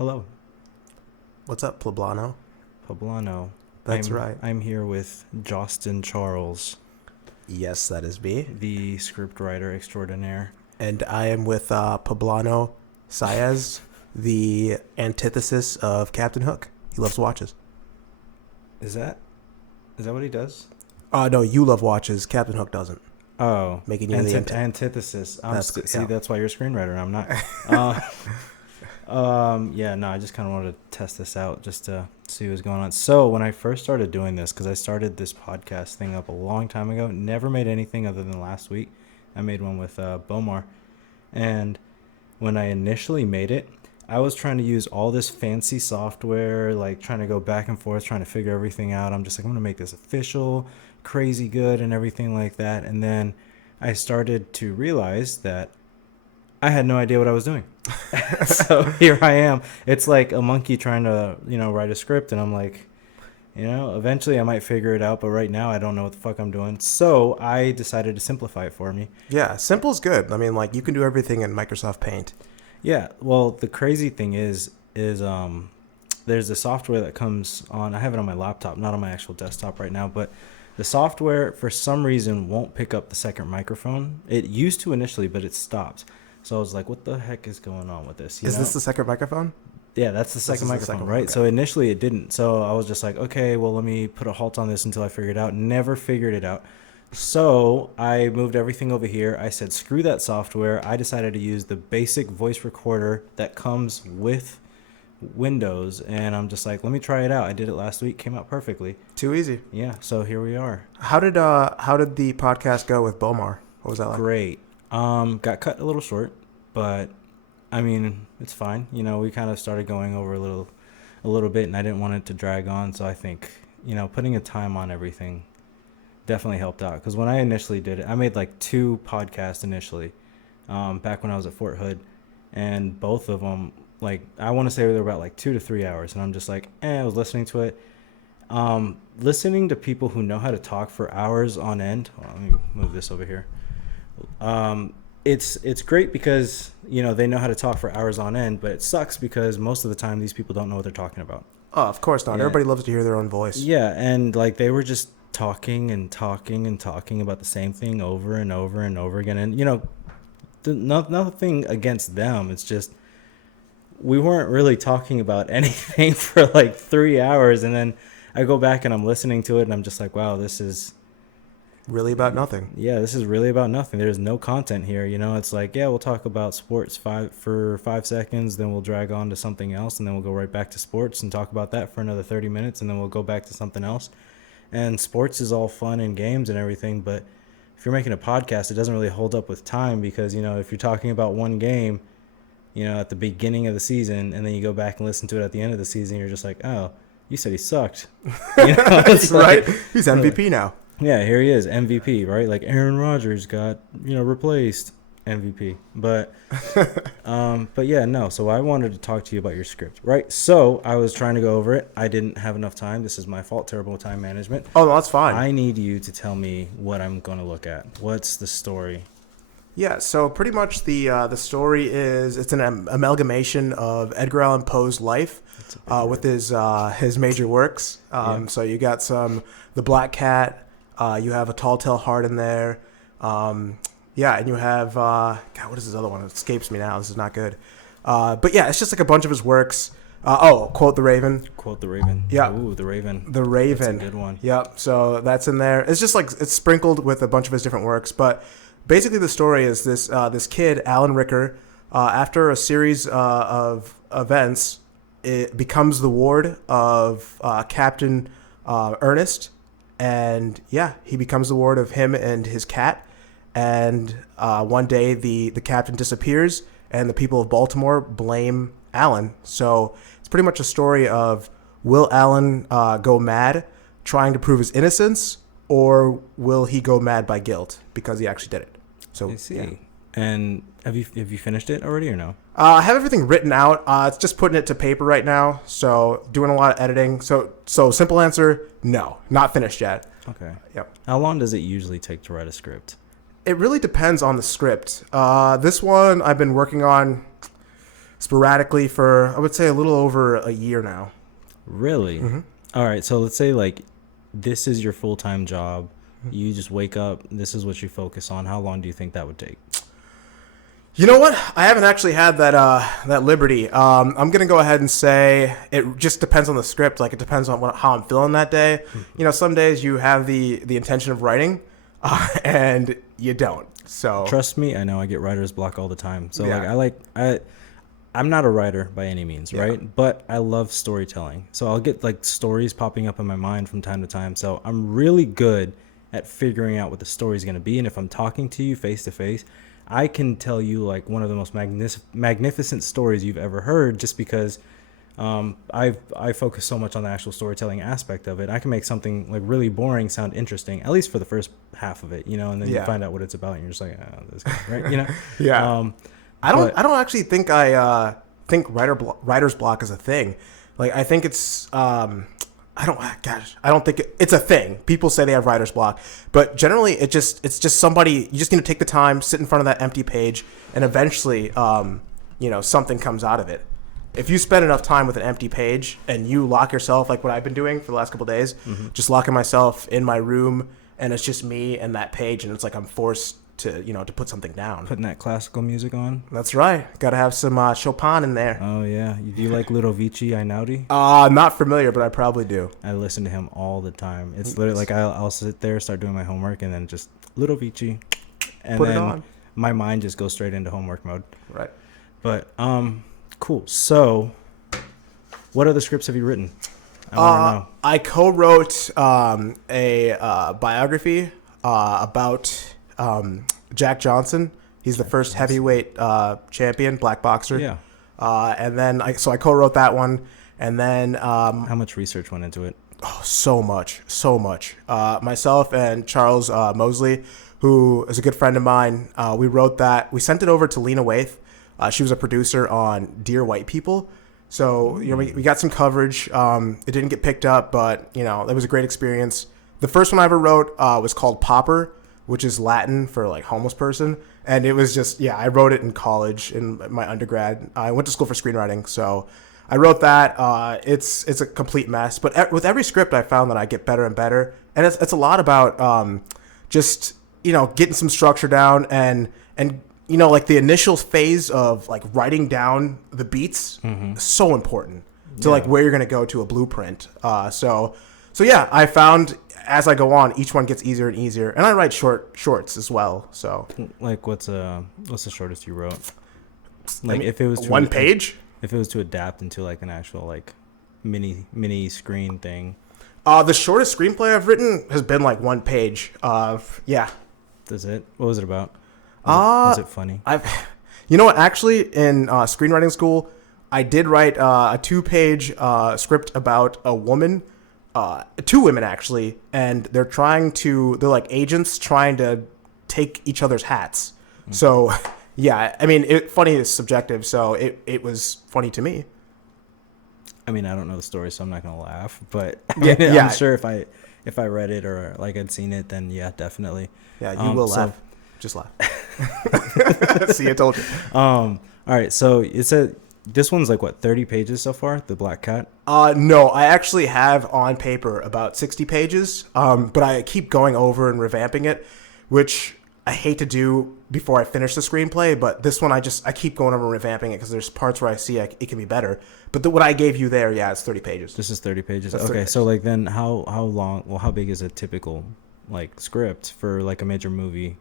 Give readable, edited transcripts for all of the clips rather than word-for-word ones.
Hello, What's up, Poblano? Poblano. That's right. I'm here with Jauston Charles, Yes, that is me. the scriptwriter extraordinaire. And I am with Poblano Saez, the antithesis of Captain Hook. He loves watches. Is that what he does? No, you love watches. Captain Hook doesn't. Oh, Making you the antithesis. Yeah. That's why you're a screenwriter. I'm not. Yeah, no, I just kind of wanted to test this out just to see what's going on. So when I first started doing this, because I started this podcast thing up a long time ago, never made anything other than last week. I made one with Bomar, and when I initially made it, I was trying to use all this fancy software, like trying to go back and forth, trying to figure everything out. I'm just like, I'm gonna make this official, crazy good, and everything like that. And then I started to realize that I had no idea what I was doing. So here I am. It's like a monkey trying to, write a script, and I'm like, eventually I might figure it out, but right now I don't know what the fuck I'm doing. So I decided to simplify it for me. Yeah, simple's good. I mean, like, you can do everything in Microsoft Paint. Yeah, well, the crazy thing is there's a software that comes on. I have it on my laptop, not on my actual desktop right now, but the software for some reason won't pick up the second microphone. It used to initially, but it stopped. So I was like, what the heck is going on with this? Is this the second microphone? Yeah, that's the second microphone, right? Okay. So initially it didn't. So I was just like, okay, well, let me put a halt on this until I figure it out. Never figured it out. So I moved everything over here. I said, screw that software. I decided to use the basic voice recorder that comes with Windows. And I'm just like, let me try it out. I did it last week. Came out perfectly. Too easy. Yeah, so here we are. How did the podcast go with Bomar? What was that like? Great. Got cut a little short, but I mean, it's fine. We kind of started going over a little bit, and I didn't want it to drag on. So I think, putting a time on everything definitely helped out. Because when I initially did it, I made like 2 podcasts initially, back when I was at Fort Hood, and both of them, like, I want to say they were about like 2 to 3 hours, and I'm just like, I was listening to it. Listening to people who know how to talk for hours on end. Well, let me move this over here. It's great because they know how to talk for hours on end, but it sucks because most of the time these people don't know what they're talking about. Oh, of course not. Yeah. Everybody loves to hear their own voice. Yeah, and like they were just talking and talking and talking about the same thing over and over and over again, and nothing against them. It's just we weren't really talking about anything for like 3 hours, and then I go back and I'm listening to it and I'm just like, wow, this is really about nothing. Yeah, this is really about nothing. There's no content here. It's like, yeah, we'll talk about sports for 5 seconds, then we'll drag on to something else, and then we'll go right back to sports and talk about that for another 30 minutes, and then we'll go back to something else. And sports is all fun and games and everything, but if you're making a podcast, it doesn't really hold up with time because, if you're talking about one game, at the beginning of the season, and then you go back and listen to it at the end of the season, you're just like, oh, you said he sucked. It's right? Like, he's MVP now. Yeah, here he is, MVP, right? Like Aaron Rodgers got, replaced MVP. But yeah, no. So I wanted to talk to you about your script, right? So I was trying to go over it. I didn't have enough time. This is my fault. Terrible time management. Oh, no, that's fine. I need you to tell me what I'm going to look at. What's the story? Yeah, so pretty much the story is it's an amalgamation of Edgar Allan Poe's life with his major works. So you got The Black Cat. You have A Tall Tale Heart in there. And you have, God, what is this other one? It escapes me now. This is not good. But yeah, it's just like a bunch of his works. Quote the Raven. Quote the Raven. Yeah. Ooh, the Raven. The Raven. That's a good one. Yep. So that's in there. It's just like it's sprinkled with a bunch of his different works. But basically the story is this kid, Alan Ricker, after a series of events, it becomes the ward of Captain Ernest. And yeah, he becomes the ward of him and his cat. And one day the captain disappears, and the people of Baltimore blame Alan. So it's pretty much a story of, will Alan go mad trying to prove his innocence, or will he go mad by guilt because he actually did it? So I see. Yeah. And have you finished it already or no? I have everything written out. It's just putting it to paper right now. So doing a lot of editing. So simple answer, no, not finished yet. Okay. Yep. How long does it usually take to write a script? It really depends on the script. This one I've been working on sporadically for, I would say, a little over a year now. Really? Mm-hmm. All right. So let's say like this is your full-time job. You just wake up. This is what you focus on. How long do you think that would take? You know what? I haven't actually had that liberty. I'm gonna go ahead and say it just depends on the script. Like it depends on how I'm feeling that day. You know, some days you have the intention of writing, and you don't. So Trust me, I know I get writer's block all the time. So Yeah. I'm not a writer by any means, Yeah. right? But I love storytelling. So I'll get like stories popping up in my mind from time to time. So I'm really good at figuring out what the story's going to be. And if I'm talking to you face to face, I can tell you like one of the most magnificent stories you've ever heard, just because I focus so much on the actual storytelling aspect of it. I can make something like really boring sound interesting, at least for the first half of it, you know, and then you Yeah. find out what it's about and you're just like, oh, this guy, right? You know? Yeah. I don't actually think I think writer's block is a thing. Like I think it's I don't think it's a thing. People say they have writer's block, but generally it's just somebody, you just need to take the time, sit in front of that empty page, and eventually something comes out of it. If you spend enough time with an empty page and you lock yourself, like what I've been doing for the last couple of days, just locking myself in my room and it's just me and that page, and it's like I'm forced to put something down. Putting that classical music on. That's right. Got to have some Chopin in there. Oh yeah. Do you like Ludovici Einaudi? Not familiar, but I probably do. I listen to him all the time. It's literally like I'll sit there, start doing my homework, and then just Ludovici, and Put it then on. my mind just goes straight into homework mode. Right. But cool. So, what other scripts have you written? I want to know. I co-wrote a biography about Jack Johnson. He's the first heavyweight champion, black boxer. Yeah. And then I co-wrote that one. And then How much research went into it? so much. Myself and Charles Mosley, who is a good friend of mine, we wrote that. We sent it over to Lena Waithe. She was a producer on Dear White People. So, we got some coverage. It didn't get picked up, but, it was a great experience. The first one I ever wrote was called Pauper, which is Latin for, like, homeless person. And it was just, I wrote it in college, in my undergrad. I went to school for screenwriting, so I wrote that. It's a complete mess. But with every script, I found that I get better and better. And it's a lot about just, getting some structure down and like the initial phase of like writing down the beats is so important to like where you're going to go to a blueprint. So yeah, I found as I go on, each one gets easier and easier, and I write shorts as well. So Like, what's the shortest you wrote? Like, if it was one page, if it was to adapt into like an actual like mini screen thing. the shortest screenplay I've written has been like one page. Yeah. Does it? What was it about? Was it funny? You know what? Actually, in screenwriting school, I did write a 2-page script about a woman, 2 women actually, and they're like agents trying to take each other's hats. Mm-hmm. So, yeah, I mean, funny is subjective, so it was funny to me. I mean, I don't know the story, so I'm not gonna laugh. But Yeah. I'm sure if I read it or like I'd seen it, then yeah, definitely. Yeah, you will laugh. Just laugh. See, I told you. All right, so it said this one's like what, 30 pages so far, The Black Cat? No, I actually have on paper about 60 pages, but I keep going over and revamping it, which I hate to do before I finish the screenplay, but this one I keep going over and revamping it because there's parts where I see it can be better. But what I gave you there, it's 30 pages. This is 30 pages. That's 30 okay, pages. so like then how long, well, how big is a typical like script for like a major movie?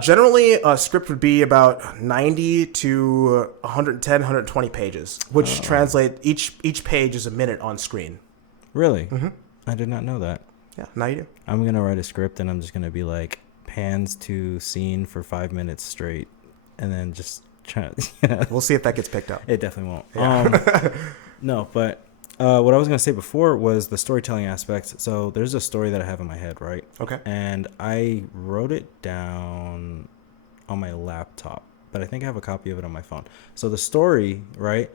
Generally, a script would be about 90 to 110, 120 pages, which translate each page is a minute on screen. Really? Mm-hmm. I did not know that. Yeah, now you do. I'm going to write a script and I'm just going to be like pans to scene for 5 minutes straight and then just try to, We'll see if that gets picked up. It definitely won't. Yeah. No, but what I was going to say before was the storytelling aspect. So there's a story that I have in my head, right? Okay. And I wrote it down on my laptop, but I think I have a copy of it on my phone. So the story, right,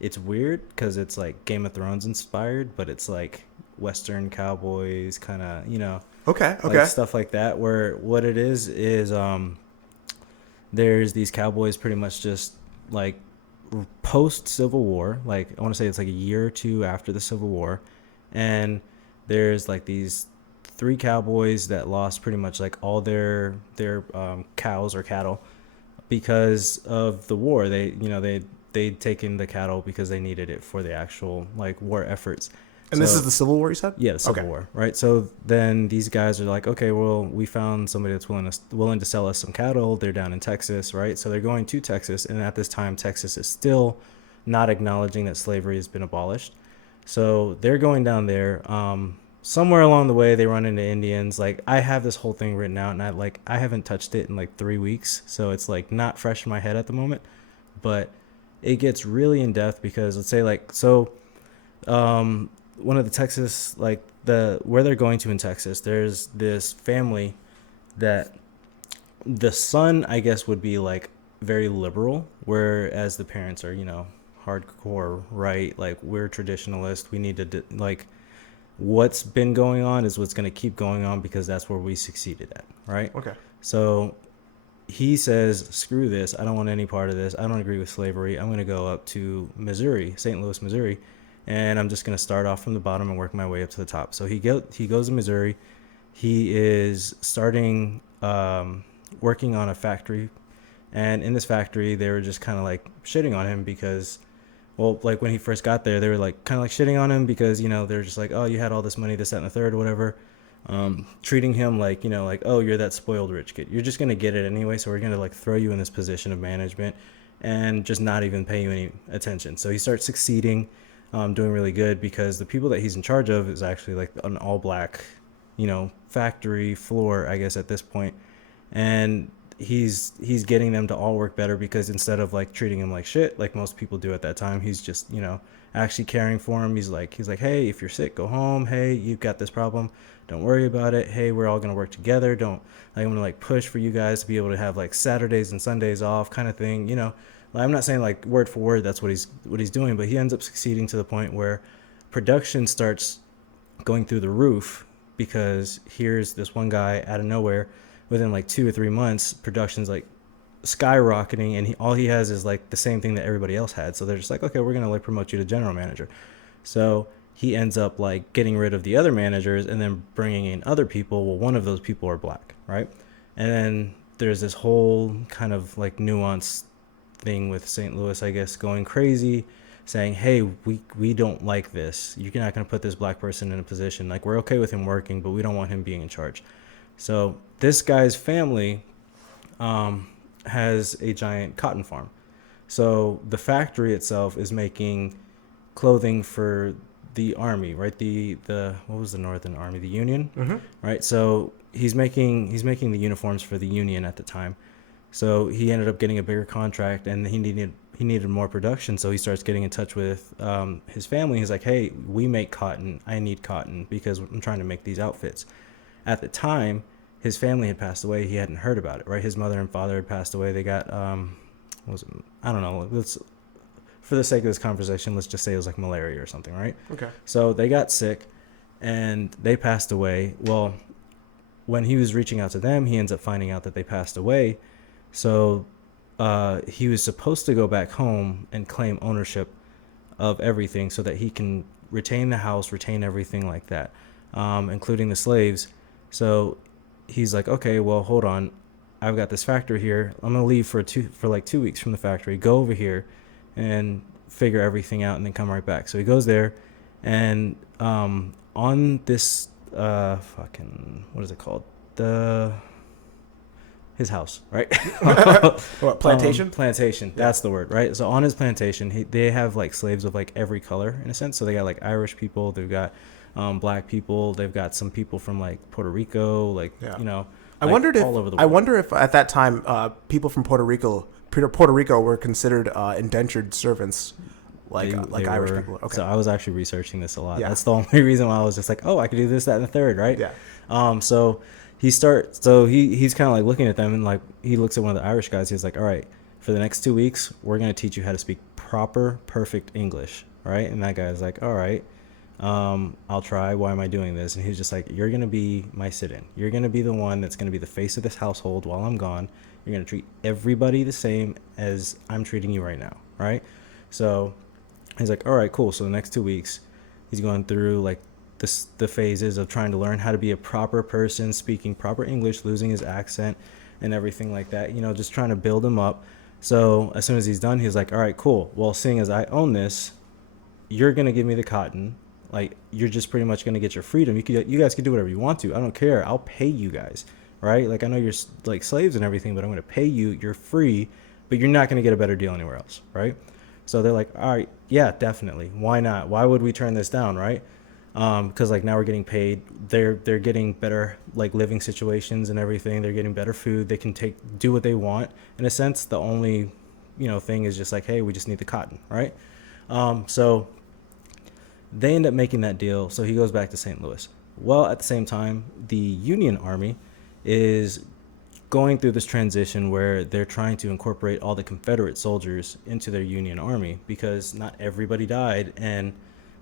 it's weird because it's like Game of Thrones inspired, but it's like Western cowboys kind of, Okay. like stuff like that, where what it is there's these cowboys pretty much just like post Civil War. Like I want to say it's like a year or two after the Civil War, and there's like these three cowboys that lost pretty much like all their cows or cattle because of the war. They'd taken the cattle because they needed it for the actual like war efforts. And this is the Civil War, you said? Yeah, the Civil War, right? So then these guys are like, okay, well, we found somebody that's willing to sell us some cattle. They're down in Texas, right? So they're going to Texas, and at this time, Texas is still not acknowledging that slavery has been abolished. So they're going down there. Somewhere along the way, they run into Indians. Like I have this whole thing written out, and I haven't touched it in like 3 weeks, so it's like not fresh in my head at the moment. But it gets really in depth because let's say like so. One of the Texas, like where they're going to in Texas, there's this family that the son, I guess, would be like very liberal, whereas the parents are, hardcore, right? Like we're traditionalist. We need to like what's been going on is what's going to keep going on because that's where we succeeded at, right? Okay. So he says, screw this. I don't want any part of this. I don't agree with slavery. I'm going to go up to Missouri, St. Louis, Missouri. And I'm just going to start off from the bottom and work my way up to the top. So he goes to Missouri. He is starting working on a factory. And in this factory, they were just kind of like shitting on him because, well, like when he first got there, they were like kind of like shitting on him because, they're just like, oh, you had all this money, this, that, and the third or whatever. Treating him like, like, oh, you're that spoiled rich kid. You're just going to get it anyway. So we're going to like throw you in this position of management and just not even pay you any attention. So he starts succeeding. Doing really good because the people that he's in charge of is actually like an all black, factory floor, I guess at this point. And he's getting them to all work better because instead of like treating him like shit, like most people do at that time, he's just, actually caring for him. He's like, hey, if you're sick, go home. Hey, you've got this problem. Don't worry about it. Hey, we're all going to work together. I'm going to like push for you guys to be able to have like Saturdays and Sundays off kind of thing, I'm not saying like word for word that's what he's doing, but he ends up succeeding to the point where production starts going through the roof because here's this one guy out of nowhere within like 2 or 3 months, production's like skyrocketing and all he has is like the same thing that everybody else had. So they're just like, okay, we're going to like promote you to general manager. So he ends up like getting rid of the other managers and then bringing in other people. Well, one of those people are black, right? And then there's this whole kind of like nuanced thing with St. Louis, I guess, going crazy, saying, hey, we don't like this. You're not going to put this black person in a position. Like, we're okay with him working, but we don't want him being in charge. So this guy's family has a giant cotton farm. So the factory itself is making clothing for the army, right? The what was the Northern Army? The Union, right? So he's making the uniforms for the Union at the time. So he ended up getting a bigger contract, and he needed more production. So he starts getting in touch with his family. He's like, "Hey, we make cotton. I need cotton because I'm trying to make these outfits." At the time, his family had passed away. He hadn't heard about it, right? His mother and father had passed away. They got I don't know. For the sake of this conversation, let's just say it was like malaria or something, right? Okay. So they got sick, and they passed away. Well, when he was reaching out to them, he ends up finding out that they passed away. So he was supposed to go back home and claim ownership of everything so that he can retain the house, retain everything like that, including the slaves. So he's like, okay, well, hold on. I've got this factory here. I'm going to leave for 2 weeks from the factory, go over here and figure everything out and then come right back. So he goes there and on this what is it called? His house, right? What, plantation? Plantation. Yeah. That's the word, right? So on his plantation, they have like slaves of like every color in a sense. So they got like Irish people, they've got black people, they've got some people from like Puerto Rico, like I wondered all over the world. I wonder if at that time people from Puerto Rico were considered indentured servants, like Irish people. Okay. So I was actually researching this a lot. Yeah. That's the only reason why I was just like, oh, I could do this, that, and the third, right? Yeah. So he's kind of like looking at them and like he looks at one of the Irish guys. He's like, all right, for the next 2 weeks, we're going to teach you how to speak proper, perfect English. Right. And that guy's like, all right, I'll try. Why am I doing this? And he's just like, you're going to be my sit-in. You're going to be the one that's going to be the face of this household while I'm gone. You're going to treat everybody the same as I'm treating you right now. right? So he's like, all right, cool. So the next 2 weeks, he's going through like the phases of trying to learn how to be a proper person, speaking proper English, losing his accent and everything like that, just trying to build him up. So as soon as he's done, he's like, all right, cool. Well, seeing as I own this, you're going to give me the cotton. Like, you're just pretty much going to get your freedom. You guys can do whatever you want to. I don't care. I'll pay you guys, right? Like, I know you're like slaves and everything, but I'm going to pay you. You're free, but you're not going to get a better deal anywhere else, right? So they're like, all right, yeah, definitely. Why not? Why would we turn this down, right? Because like now we're getting paid. They're getting better like living situations and everything. They're getting better food. They can do what they want. In a sense, the only thing is just like, hey, we just need the cotton, right? So they end up making that deal. So he goes back to St. Louis. Well, at the same time, the Union Army is going through this transition where they're trying to incorporate all the Confederate soldiers into their Union Army, because not everybody died, and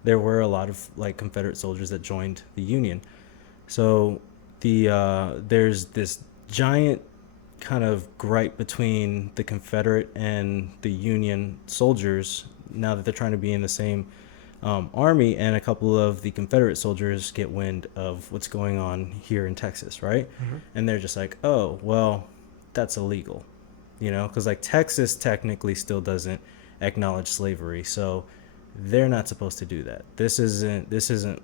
there were a lot of like Confederate soldiers that joined the Union. So there's this giant kind of gripe between the Confederate and the Union soldiers now that they're trying to be in the same army, and a couple of the Confederate soldiers get wind of what's going on here in Texas, right? Mm-hmm. And they're just like, oh, well, that's illegal, because like Texas technically still doesn't acknowledge slavery, so they're not supposed to do that. This isn't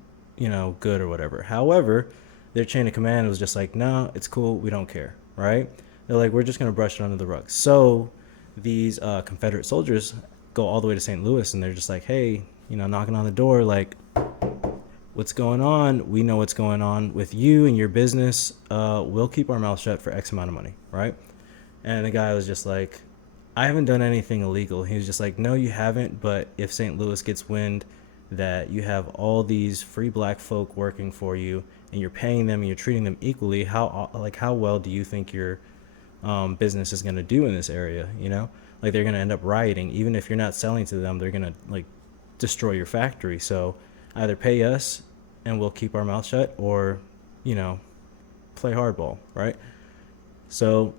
good or whatever. However, their chain of command was just like, no, it's cool, we don't care, right? They're like, we're just gonna brush it under the rug. So these Confederate soldiers go all the way to St. Louis, and they're just like, hey, knocking on the door, like, what's going on? We know what's going on with you and your business. We'll keep our mouth shut for X amount of money, right? And the guy was just like, I haven't done anything illegal. He was just like, no, you haven't, but if St. Louis gets wind that you have all these free black folk working for you and you're paying them and you're treating them equally, how well do you think your business is going to do in this area? Like, they're going to end up rioting. Even if you're not selling to them, they're going to like destroy your factory. So either pay us and we'll keep our mouth shut, or play hardball, right? So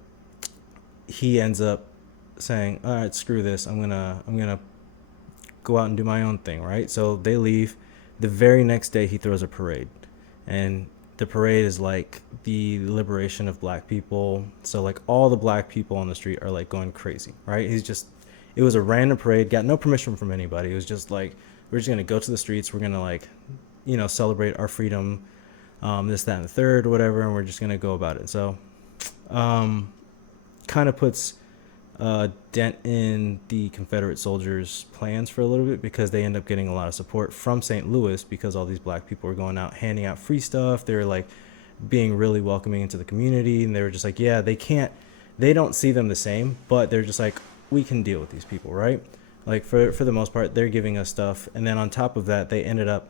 he ends up saying, all right, screw this, I'm gonna go out and do my own thing, right? So they leave. The very next day he throws a parade, and the parade is like the liberation of black people. So like all the black people on the street are like going crazy, right? It was a random parade, got no permission from anybody. It was just like, we're just gonna go to the streets, we're gonna like celebrate our freedom, this, that, and the third, or whatever, and we're just gonna go about it. So kind of puts dent in the Confederate soldiers' plans for a little bit, because they end up getting a lot of support from St. Louis, because all these black people were going out handing out free stuff. They were like being really welcoming into the community, and they were just like, yeah, they don't see them the same, but they're just like, we can deal with these people, right? Like for the most part, they're giving us stuff. And then on top of that, they ended up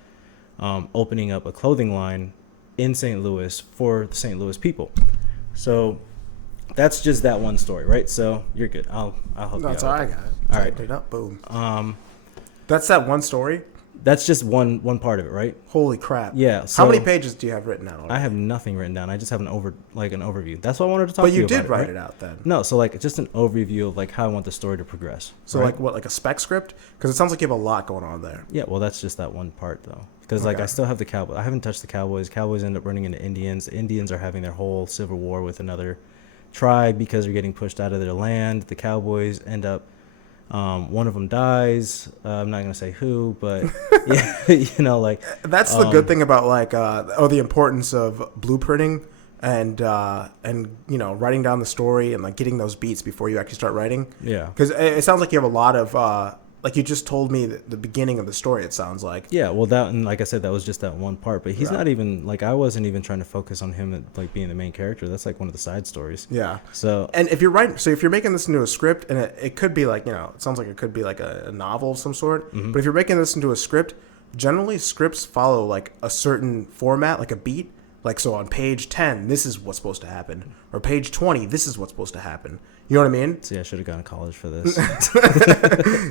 opening up a clothing line in St. Louis for the St. Louis people. So that's just that one story, right? So you're good. I'll help you out. That's all I got. All right. It up, boom. That's that one story? That's just one part of it, right? Holy crap. Yeah. So how many pages do you have written down already? I have nothing written down. I just have an overview. That's what I wanted to talk to you about. But you did write right? it out then. No, so like just an overview of like how I want the story to progress. So right? like what, like a spec script? Because it sounds like you have a lot going on there. Yeah, well, that's just that one part though. Because like I still have the Cowboys. I haven't touched the Cowboys. Cowboys end up running into Indians. The Indians are having their whole civil war with another tribe because they're getting pushed out of their land. The Cowboys end up, one of them dies. I'm not gonna say who, but yeah, like that's the good thing about like the importance of blueprinting and writing down the story and like getting those beats before you actually start writing. Yeah, because it sounds like you have a lot of like you just told me the beginning of the story. It sounds like. Yeah, well, that, and like I said, that was just that one part. But he's not even like, I wasn't even trying to focus on him like being the main character. That's like one of the side stories. Yeah. So. And if you're writing, so if you're making this into a script, and it could be like, it sounds like it could be like a novel of some sort. Mm-hmm. But if you're making this into a script, generally scripts follow like a certain format, like a beat. Like, so on page 10, this is what's supposed to happen. Or page 20, this is what's supposed to happen. You know what I mean? See, I should have gone to college for this.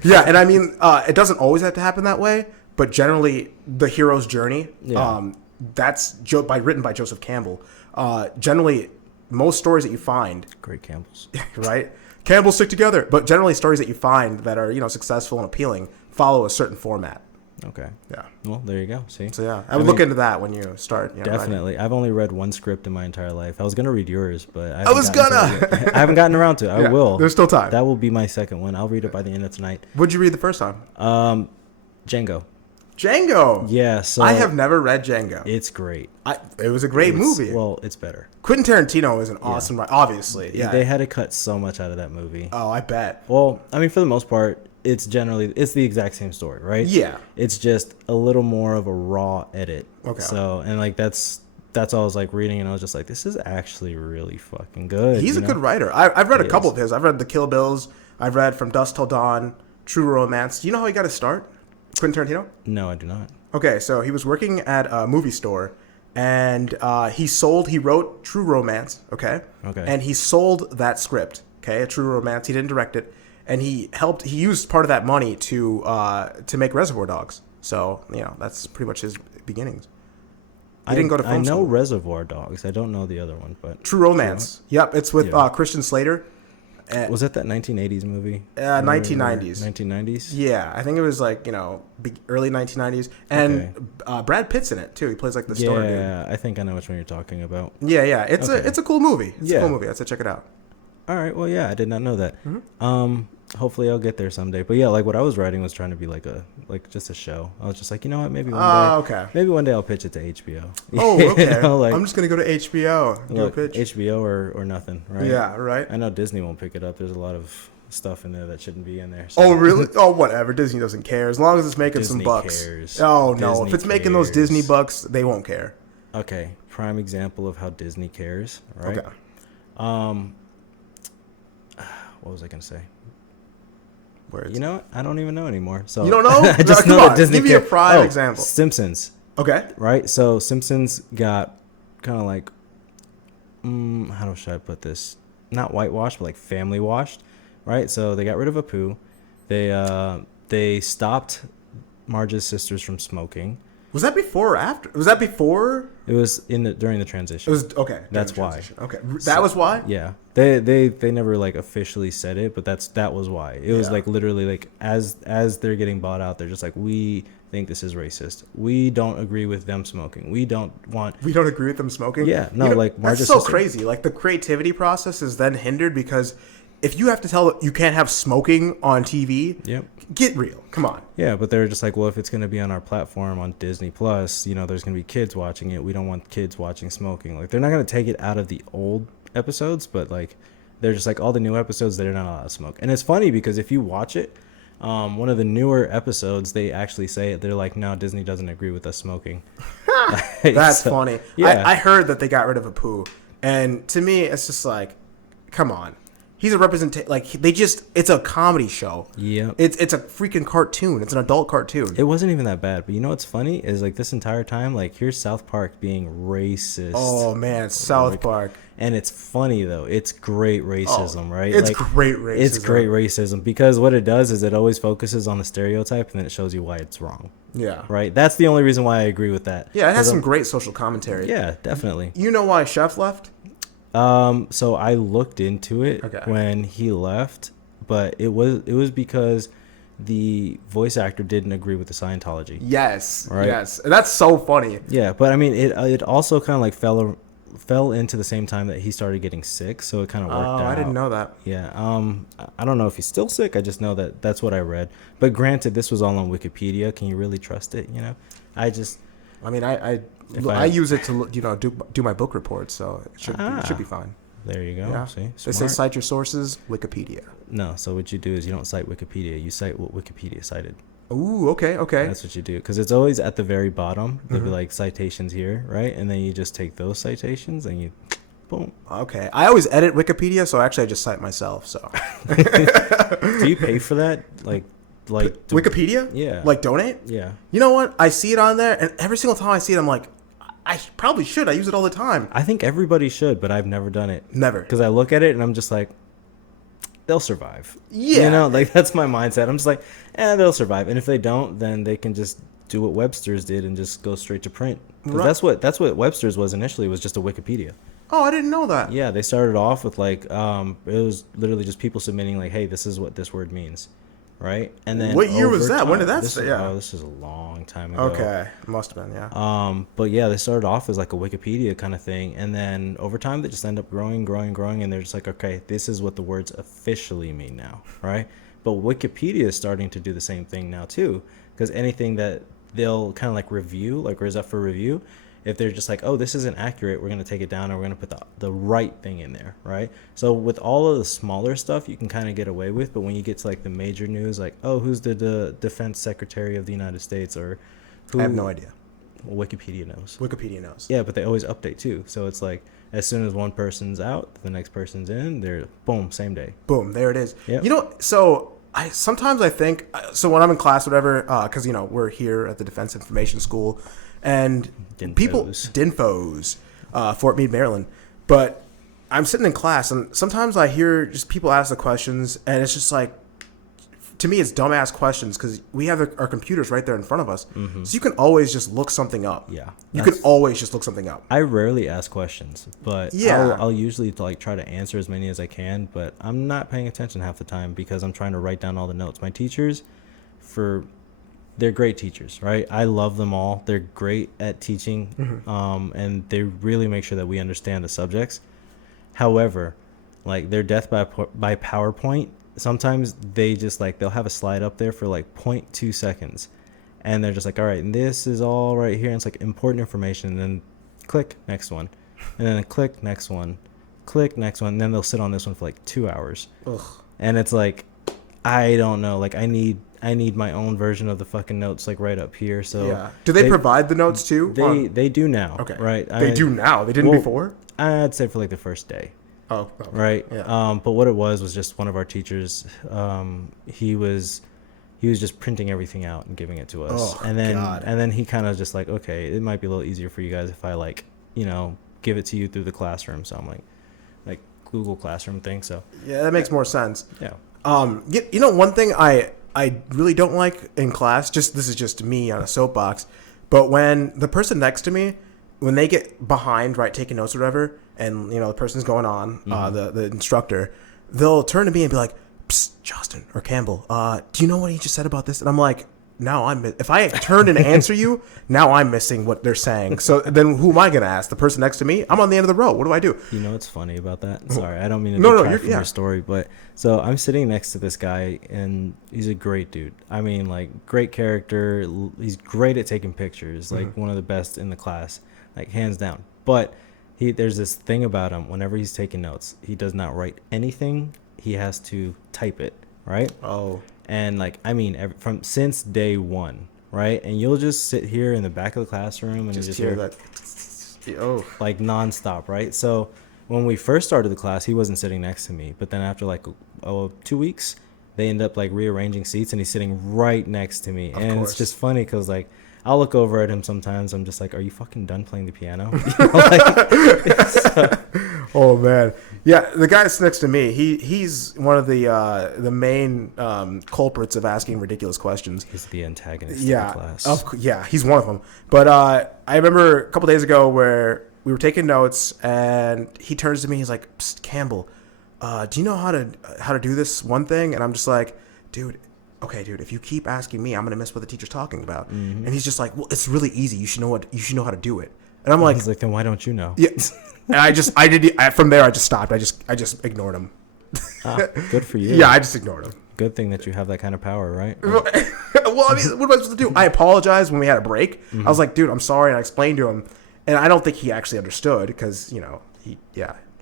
Yeah, and I mean, it doesn't always have to happen that way, but generally, the hero's journey, that's written by Joseph Campbell. Generally, most stories that you find... Great Campbells. Right? Campbell stick together. But generally, stories that you find that are successful and appealing follow a certain format. Okay. Yeah. Well, there you go. See. So yeah, I would look into that when you start. Definitely. I've only read one script in my entire life. I was gonna read yours, but I haven't gotten around to it. I will. There's still time. That will be my second one. I'll read it by the end of tonight. What'd you read the first time? Django. Django. Yeah. So I have never read Django. It's great. It was a great movie. Well, it's better. Quentin Tarantino is an awesome writer, obviously. Yeah. They had to cut so much out of that movie. Oh, I bet. Well, I mean, for the most part, it's the exact same story, right? Yeah. It's just a little more of a raw edit. Okay. So, and like that's all I was like reading, and I was just like, this is actually really fucking good. He's a good writer. I've read a couple of his. I've read The Kill Bills. I've read From Dusk Till Dawn, True Romance. Do you know how he got his start? Quentin Tarantino? No, I do not. Okay, so he was working at a movie store, and he wrote True Romance, okay? Okay. And he sold that script, okay, a True Romance. He didn't direct it, and he used part of that money to make Reservoir Dogs. So, that's pretty much his beginnings. He didn't go to film school. school. Reservoir Dogs. I don't know the other one, but True Romance. Yep, it's with Christian Slater. Was that 1980s movie? 1990s. 1990s? Yeah, I think it was like, early 1990s. And Brad Pitt's in it, too. He plays like the stoner dude. Yeah, I think I know which one you're talking about. Yeah. It's a cool movie. It's a cool movie. I'd say check it out. All right. Well, yeah, I did not know that. Mm-hmm. Hopefully I'll get there someday. But yeah, like what I was writing was trying to be like just a show. I was just like, you know what? Maybe one day I'll pitch it to HBO. Oh, okay. I'm just gonna go to HBO. Do a pitch. HBO or nothing, right? Yeah, right. I know Disney won't pick it up. There's a lot of stuff in there that shouldn't be in there. So. Oh, really? Oh, whatever. Disney doesn't care as long as it's making Disney some bucks. Cares. Oh no, Disney if it's making cares. those Disney bucks, they won't care. Okay, prime example of how Disney cares, right? Okay. What was I gonna say? Words. You know what? I don't even know anymore. So you don't know? I just know that Disney. Give me a prime example. Simpsons. Okay. Right. So Simpsons got kind of like, how should I put this? Not whitewashed, but like family washed. Right. So they got rid of Apu. They stopped Marge's sisters from smoking. Was that before or after? Was that before? It was during the transition. It was okay. That's why. Okay, that was why. Yeah, they never like officially said it, but that was why. It was like literally like as they're getting bought out, they're just like, we think this is racist. We don't agree with them smoking. We don't agree with them smoking. Yeah, no, like Marge's that's so crazy. Like the creativity process is then hindered because if you have to tell you can't have smoking on TV, yep. Get real. Come on. Yeah, but they're just like, well, if it's going to be on our platform on Disney Plus, there's going to be kids watching it. We don't want kids watching smoking. Like, they're not going to take it out of the old episodes, but like, they're just like all the new episodes, they're not allowed to smoke. And it's funny because if you watch it, one of the newer episodes, they actually say it. They're like, no, Disney doesn't agree with us smoking. That's funny. Yeah. I heard that they got rid of Apu, and to me, it's just like, come on. He's a representation. Like it's a comedy show. Yeah, it's a freaking cartoon. It's an adult cartoon. It wasn't even that bad. But you know what's funny is like this entire time, like here's South Park being racist. Oh man, South Park. And it's funny though. It's great racism, right? It's like, great racism. It's great racism because what it does is it always focuses on the stereotype and then it shows you why it's wrong. Yeah. Right. That's the only reason why I agree with that. Yeah, it has some great social commentary. Yeah, definitely. You know why Chef left? So I looked into it when he left, but it was because the voice actor didn't agree with the Scientology. Yes. Right? Yes. That's so funny. Yeah, but I mean, it also kind of like fell into the same time that he started getting sick, so it kind of worked out. I didn't know that. Yeah. I don't know if he's still sick. I just know that that's what I read. But granted, this was all on Wikipedia. Can you really trust it? I use it to do my book reports, so it should be fine. There you go. Yeah. See, they say cite your sources, Wikipedia. No, so what you do is you don't cite Wikipedia. You cite what Wikipedia cited. Ooh, okay. That's what you do because it's always at the very bottom. There'll be like citations here, right? And then you just take those citations and you, boom. Okay. I always edit Wikipedia, so actually I just cite myself. So. Do you pay for that? Like Wikipedia? Yeah. Like donate? Yeah. You know what? I see it on there, and every single time I see it, I'm like, I probably should. I use it all the time. I think everybody should, but I've never done it. Never. Because I look at it and I'm just like, they'll survive. Yeah. Like that's my mindset. I'm just like, they'll survive. And if they don't, then they can just do what Webster's did and just go straight to print. Because that's what Webster's was initially, was just a Wikipedia. Oh, I didn't know that. Yeah, they started off with like it was literally just people submitting like, hey, this is what this word means, right? And then What year was over that? When did time, that this start? is, Yeah. oh, this is a long time ago. Okay, must have been, yeah. But yeah, they started off as like a Wikipedia kind of thing, and then over time they just end up growing, and they're just like, okay, this is what the words officially mean now, right? But Wikipedia is starting to do the same thing now too, because anything that they'll kind of like review, like or is up for review, if they're just like, oh, this isn't accurate, we're going to take it down and we're going to put the right thing in there, right? So with all of the smaller stuff, you can kind of get away with, but when you get to like the major news, like, oh, who's the defense secretary of the United States, or who, I have no idea. well, Wikipedia knows. Wikipedia knows. Yeah, but they always update too. So it's like as soon as one person's out, the next person's in, they're boom, same day. Boom, there it is. Yep. You know, so sometimes I think, so when I'm in class, whatever, because, you know, we're here at the Defense Information School, and DINFOs, Fort Meade, Maryland. But I'm sitting in class, and sometimes I hear just people ask the questions, and it's just like, to me, it's dumbass questions because we have our computers right there in front of us. Mm-hmm. So you can always just look something up. Yeah. You can always just look something up. I rarely ask questions, but Yeah. I'll usually like try to answer as many as I can, but I'm not paying attention half the time because I'm trying to write down all the notes. My teachers, they're great teachers, right? I love them all. They're great at teaching, and they really make sure that we understand the subjects. However, like their death by PowerPoint, sometimes they just like they'll have a slide up there for like 0.2 seconds, and they're just like, all right, and this is all right here, and it's like important information, and then click next one, and then click next one, and then they'll sit on this one for like 2 hours. Ugh. And it's like, I don't know, like I need my own version of the fucking notes like right up here. So Yeah. Do they provide the notes too? They do now. Okay. Right. They do now. They didn't before? I'd say for like the first day. Oh. Okay. Right. Yeah. But what it was just one of our teachers. He was just printing everything out and giving it to us. Oh, and then God. and then he kind of just like, okay, it might be a little easier for you guys if I like, give it to you through the classroom. So I'm like Google Classroom thing. So Yeah, that makes more sense. yeah. You know, one thing I really don't like in class, this is just me on a soapbox, but when the person next to me, when they get behind, right, taking notes or whatever, and, the person's going on, the instructor, they'll turn to me and be like, Psst, Jauston or Campbell, do you know what he just said about this? And I'm like, now if I turn and answer you, now I'm missing what they're saying. So then who am I going to ask? The person next to me? I'm on the end of the row. What do I do? You know what's funny about that? Sorry, I don't mean to No, detract from yeah. your story, but so I'm sitting next to this guy, and he's a great dude. I mean, like, great character. He's great at taking pictures, like one of the best in the class, like hands down. But there's this thing about him. Whenever he's taking notes, he does not write anything. He has to type it, right? Oh. And like, I mean, since day one, right? And you'll just sit here in the back of the classroom and just hear that. Oh. like nonstop, right? So when we first started the class, he wasn't sitting next to me, but then after like 2 weeks, they end up like rearranging seats, and he's sitting right next to me. And course. it's just funny because like I'll look over at him sometimes. I'm just like, are you fucking done playing the piano? Oh man, yeah. The guy that's next to me, he's one of the main culprits of asking ridiculous questions. He's the antagonist Yeah, of the class. yeah, he's one of them. But I remember a couple days ago where we were taking notes, and he turns to me. He's like, Psst, Campbell, do you know how to do this one thing? And I'm just like, dude. Okay, dude, if you keep asking me, I'm gonna miss what the teacher's talking about. And he's just like, well, it's really easy. You should know how to do it. And I'm like, he's like, then why don't you know? yeah. And from there I just stopped. I just ignored him. Good for you. Yeah, I just ignored him. Good thing that you have that kind of power, right? Well, I mean, what am I supposed to do? I apologized when we had a break. I was like, dude, I'm sorry, and I explained to him, and I don't think he actually understood because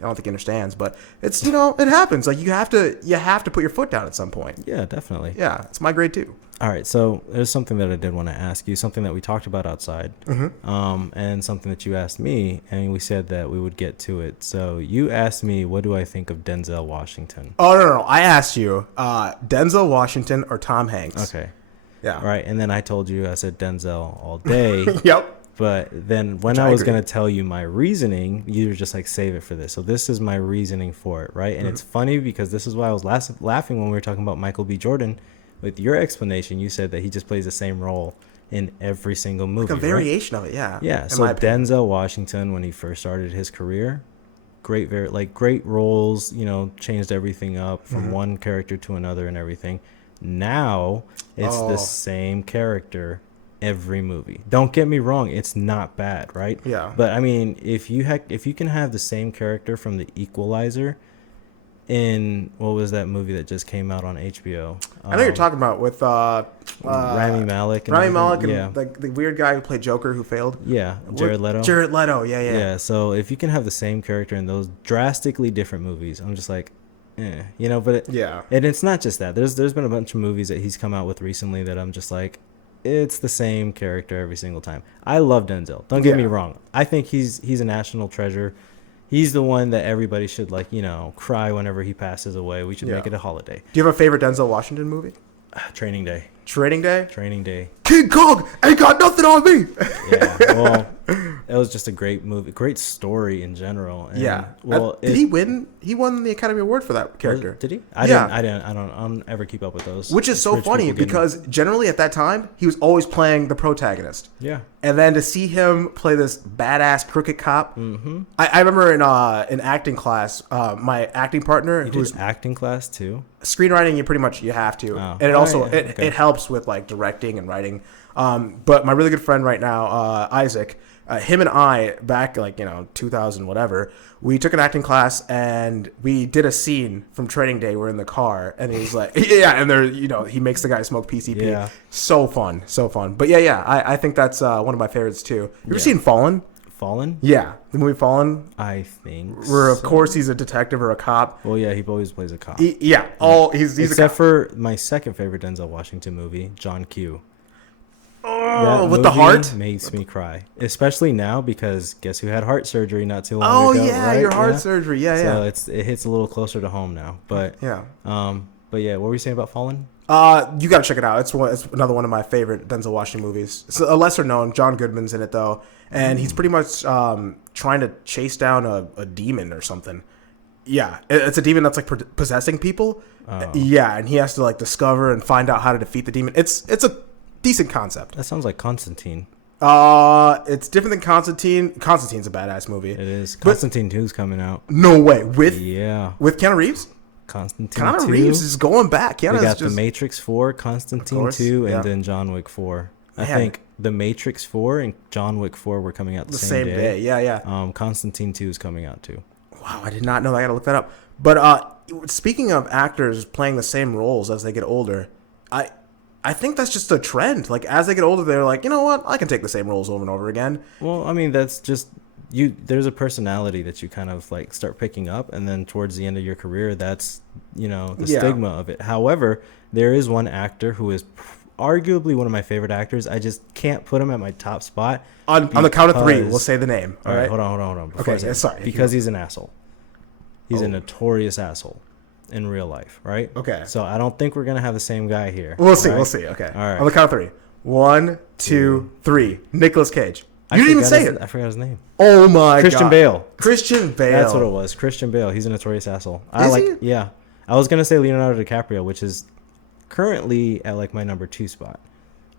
I don't think he understands, but it's it happens. Like you have to put your foot down at some point. Yeah, definitely. Yeah, it's my grade too. All right, so there's something that I did want to ask you, something that we talked about outside, and something that you asked me, and we said that we would get to it. So you asked me, what do I think of Denzel Washington? Oh no! I asked you, Denzel Washington or Tom Hanks. Okay. Yeah. Right, and then I told you, I said Denzel all day. Yep. But then when I was going to tell you my reasoning, you were just like, save it for this. So this is my reasoning for it, right? And it's funny because this is why I was laughing when we were talking about Michael B. Jordan. With your explanation, you said that he just plays the same role in every single movie. Like a variation of it, yeah. Yeah, so Denzel Washington, when he first started his career, great roles, you know, changed everything up from one character to another and everything. Now it's the same character every movie. Don't get me wrong, it's not bad, right? Yeah. But I mean, if you can have the same character from The Equalizer in what was that movie that just came out on HBO? I know you're talking about with Rami Malek. And like the weird guy who played Joker who failed. Yeah, Jared Leto. Jared Leto, yeah. Yeah, so if you can have the same character in those drastically different movies, I'm just like, you know. But and it's not just that. There's been a bunch of movies that he's come out with recently that I'm just like, it's the same character every single time. I love Denzel. Don't get me wrong. I think he's a national treasure. He's the one that everybody should, like, you know, cry whenever he passes away. We should make it a holiday. Do you have a favorite Denzel Washington movie? Training Day. Training Day? Training Day. King Kong ain't got nothing on me. Yeah, well, it was just a great movie, great story in general. And, well, did he win? He won the Academy Award for that character. Did he? I don't ever keep up with those. Which is so funny because generally at that time he was always playing the protagonist. Yeah. And then to see him play this badass crooked cop, I remember in acting class, my acting partner, who's acting class too. Screenwriting, you have to, and it helps with like directing and writing. But my really good friend right now, Isaac, him and I back like 2000 whatever, we took an acting class and we did a scene from Training Day. We're in the car and he's like, and there he makes the guy smoke PCP. Yeah. So fun. But I think that's one of my favorites too. You ever seen Fallen? Fallen? Yeah, the movie Fallen. I think. Where of course he's a detective or a cop. Well, yeah, he always plays a cop. He's except a cop. For my second favorite Denzel Washington movie, John Q. Oh, with the heart makes me cry, especially now because guess who had heart surgery not too long ago? Oh yeah, right? Your heart surgery. Yeah. So it hits a little closer to home now. But but yeah, what were you saying about Fallen? You gotta check it out. It's another one of my favorite Denzel Washington movies. It's a lesser known. John Goodman's in it though, and he's pretty much trying to chase down a demon or something. Yeah, it's a demon that's like possessing people. Oh. Yeah, and he has to like discover and find out how to defeat the demon. It's a decent concept. That sounds like Constantine. It's different than Constantine. Constantine's a badass movie. It is. Constantine 2's coming out. No way. With Keanu Reeves? Keanu Reeves is going back. We got The Matrix 4, Constantine 2, and then John Wick 4. I think The Matrix 4 and John Wick 4 were coming out the same day. Yeah. Constantine 2 is coming out too. Wow, I did not know that. I gotta look that up. But speaking of actors playing the same roles as they get older, I think that's just a trend. Like as they get older, they're like, you know what? I can take the same roles over and over again. Well, I mean, that's just there's a personality that you kind of like start picking up, and then towards the end of your career, that's the stigma of it. However, there is one actor who is arguably one of my favorite actors. I just can't put him at my top spot. On the count of three, we'll say the name. All right. Hold on. Okay. Sorry. Because he's an asshole. He's a notorious asshole in real life, right? Okay. So I don't think we're gonna have the same guy here. We'll see. Okay. All right. On the count of three. 1, 2, 3. Nicolas Cage. You didn't even say it. I forgot his name. Oh my Christian God. Bale. Christian Bale. That's what it was. Christian Bale. He's a notorious asshole. Is he? Yeah. I was gonna say Leonardo DiCaprio, which is currently at like my number 2 spot.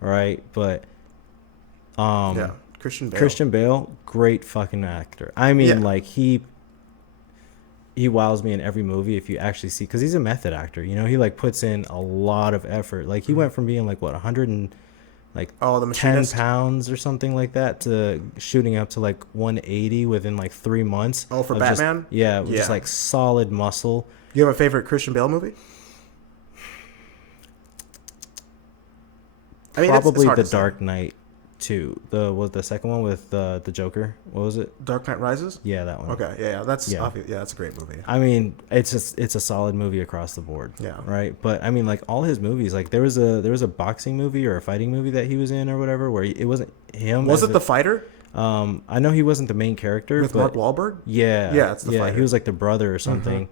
All right, but Christian Bale, great fucking actor. I mean, like he wows me in every movie if you actually see, because he's a method actor. He like puts in a lot of effort. Like he went from being like 110 pounds or something like that to shooting up to like 180 within like 3 months. Oh, for Batman? Just like solid muscle. You have a favorite Christian Bale movie? I mean, probably The Dark Knight 2. The second one with the Joker. What was it? Dark Knight Rises? Yeah, that one. Okay, yeah, that's obvious. Yeah, that's a great movie. I mean, it's a solid movie across the board. Yeah. Right, but I mean, like all his movies, like there was a boxing movie or a fighting movie that he was in or whatever, where it wasn't him. Was it The Fighter? I know he wasn't the main character. With Mark Wahlberg? Yeah, it's The Fighter. He was like the brother or something,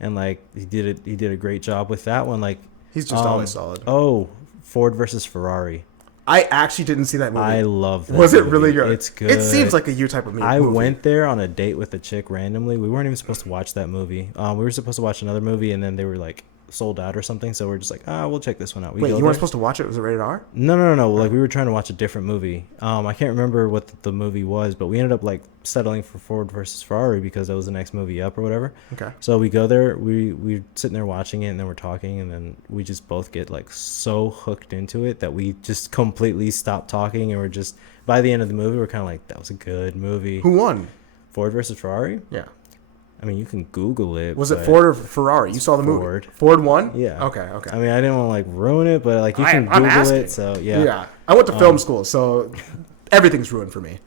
and like he did a great job with that one. Like he's just always solid. Oh, Ford versus Ferrari. I actually didn't see that movie. I love that. Was movie. it really good? It's good. It seems like a you type of movie. I went there on a date with a chick randomly. We weren't even supposed to watch that movie. We were supposed to watch another movie, and then they were like sold out or something. So we're just like, we'll check this one out. We Wait, go you weren't there. supposed to watch it? Was it rated R? No. Like we were trying to watch a different movie. I can't remember what the movie was, but we ended up like settling for Ford versus Ferrari because that was the next movie up or whatever. Okay. So we go there, we're sitting there watching it, and then we're talking, and then we just both get like so hooked into it that we just completely stop talking, and we're just by the end of the movie we're kind of like, that was a good movie. Who won? Ford versus Ferrari? Yeah. I mean, you can Google it. Was it Ford or Ferrari? You saw the movie. Ford. Ford won? Yeah. Okay. I mean, I didn't want to like ruin it, but like you can I'm Google asking. it. So yeah. Yeah. I went to film school, so everything's ruined for me.